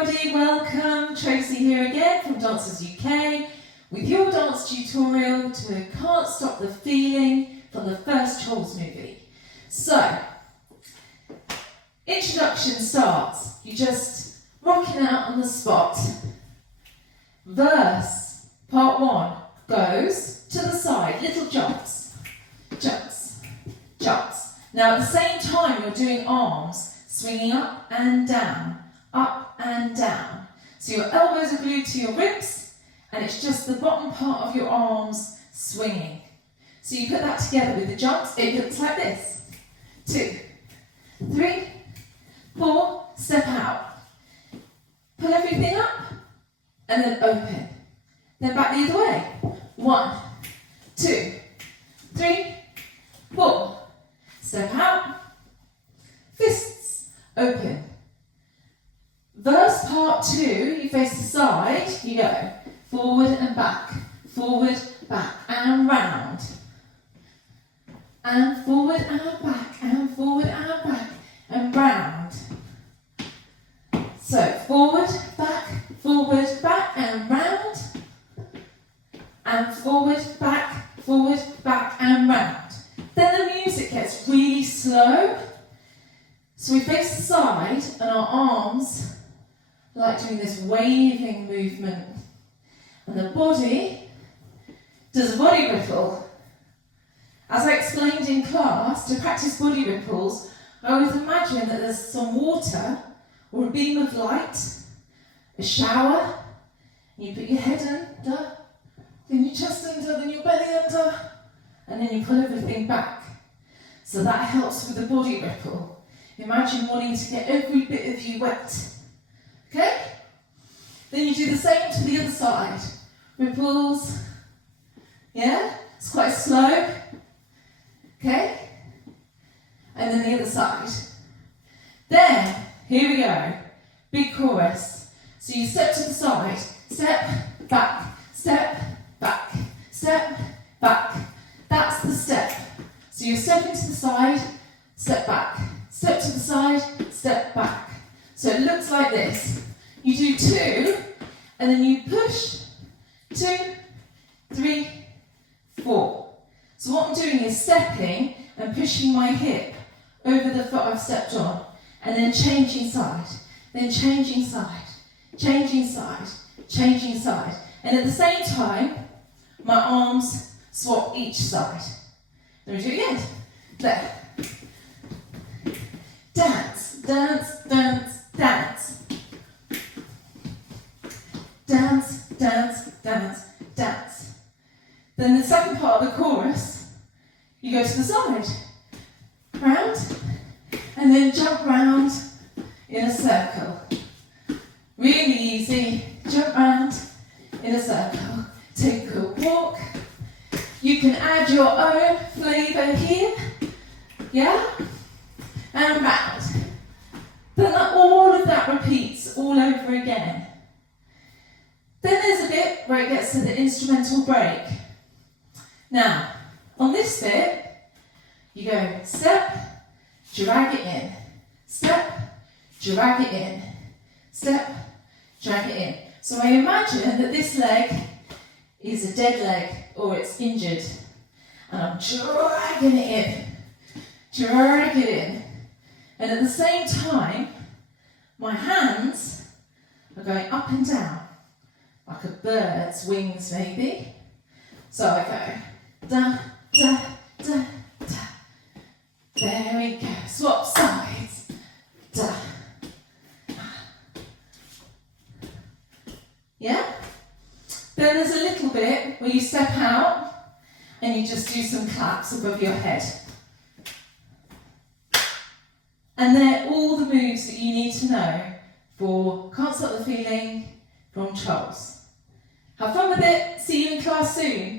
everybody, welcome. Tracy here again from Dancers UK with your dance tutorial to Can't Stop the Feeling from the first Trolls movie. So, introduction starts. You just rocking out on the spot. Verse, part 1, goes to the side, little jumps, jumps, jumps. Now at the same time you're doing arms, swinging up and down, up and down. So your elbows are glued to your ribs and it's just the bottom part of your arms swinging. So you put that together with the jumps, it looks like this. 2, 3, 4, step out. Pull everything up and then open. Then back the other way. 1, 2, 3, 4. Step out. Fists open. Verse part 2, you face the side, you go forward, back, and round. And forward and back, and forward and back, and round. So forward, back, and round. And forward, back, and round. Then the music gets really slow. So we face the side and our arms like doing this waving movement. And the body does a body ripple. As I explained in class, to practice body ripples, I always imagine that there's some water or a beam of light, a shower, and you put your head under, then your chest under, then your belly under, and then you pull everything back. So that helps with the body ripple. Imagine wanting to get every bit of you wet. Okay? Then you do the same to the other side. Ripples. Yeah? It's quite slow. Okay? And then the other side. Then, here we go. Big chorus. So you step to the side. Step, back, step, back, step, back. That's the step. So you step into the side, step back. Step to the side, step back. So it looks like this. You do 2, and then you push 2, 3, 4. So what I'm doing is stepping and pushing my hip over the foot I've stepped on, and then changing side, then changing side, changing side, changing side. And at the same time, my arms swap each side. Let me do it again. There. Dance, dance, dance, dance. Dance, dance, dance, dance. Then the second part of the chorus, you go to the side. Round, and then jump round in a circle. Really easy. Jump round in a circle. Take a walk. You can add your own flavour here. Yeah? And round. Then all of that repeats all over again. Then there's a bit where it gets to the instrumental break. Now, on this bit, you go step, drag it in. Step, drag it in. Step, drag it in. So I imagine that this leg is a dead leg or it's injured. And I'm dragging it in. Drag it in. And at the same time, my hands are going up and down, like a bird's wings maybe. So I go, da, da, da, da. There we go, swap sides, da. Yeah? Then there's a little bit where you step out and you just do some claps above your head. And they're all the moves that you need to know for Can't Stop the Feeling from Trolls. Have fun with it. See you in class soon.